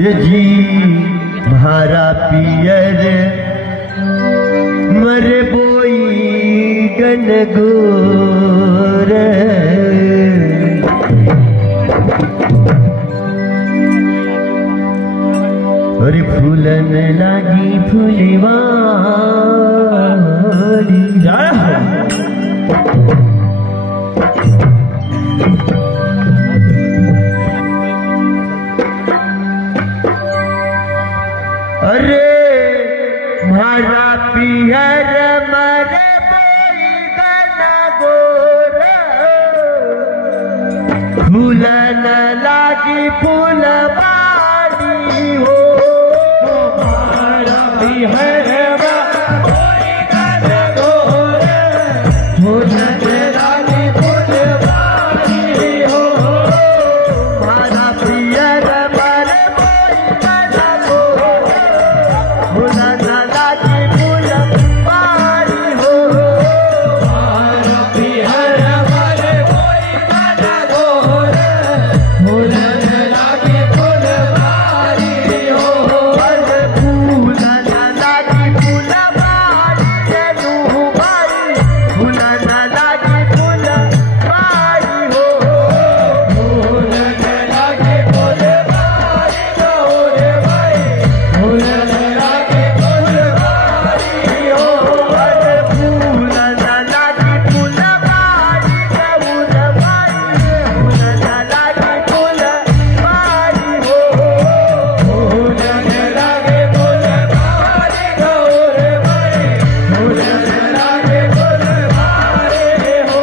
ये जी भारा पियर मरे बोई गन गोर और फूलन लागी फूलेवारी अरे भारा पियर मरे बोई गन गोर फूलन लागी फूलवारी हो भारा पियर बोई गन गोर फूलन लागी फूलवारी हो भारा पियर मरे बोई गन गोर फूलन लागी फूलवारी हो भारा पियर मरे बोई गन गोर फूलन लागी फूलवारी हो फूलन लागी फूलवारी जनु बाई फूलन लागी फूलवारी हो फूलन लागी फूलवारी गौर बाई फूलन लागी फूलवारी हो फूलन लागी फूलवारी गौर बाई फूलन लागी फूलवारी हो फूलन लागी फूलवारी गौर बाई फूलन लागी फूलवारी हो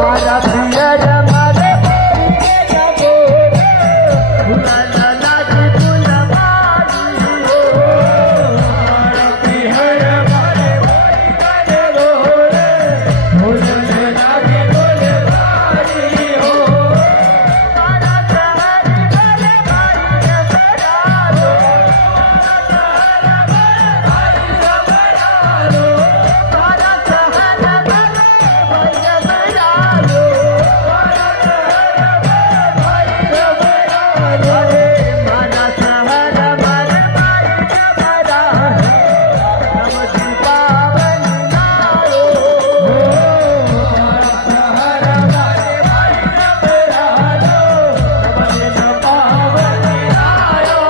भारा पियर मरे बोई गन गोर फूलन लागी फूलवारी हो भारा पियर मरे बोई गन गोर फूलन लागी फूलवारी हो भारा पियर मरे बोई गन गोर फूलन लागी फूलवारी हो भारा पियर मरे बोई गन गोर फूलन लागी फूलवारी हो भारा शहर भले भाई सबरा लो भारा शहर भले भाई सबरा लो भारा शहर भले भाई सबरा लो हम पावन नारो भारा शहर भले भाई सबरा लो हम पावन नारो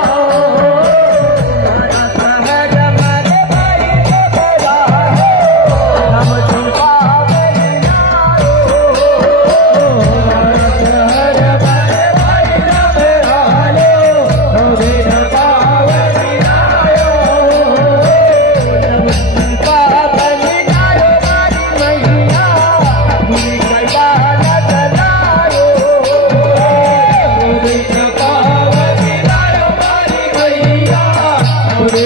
भारा शहर भले भाई सबरा लो हम पावन नारो भारा शहर भले भाई सबरा लो हम पावन नारो पावन नारो मारी मैया पूरी कैला नजरारो पावन नारो मारी मैया पूरी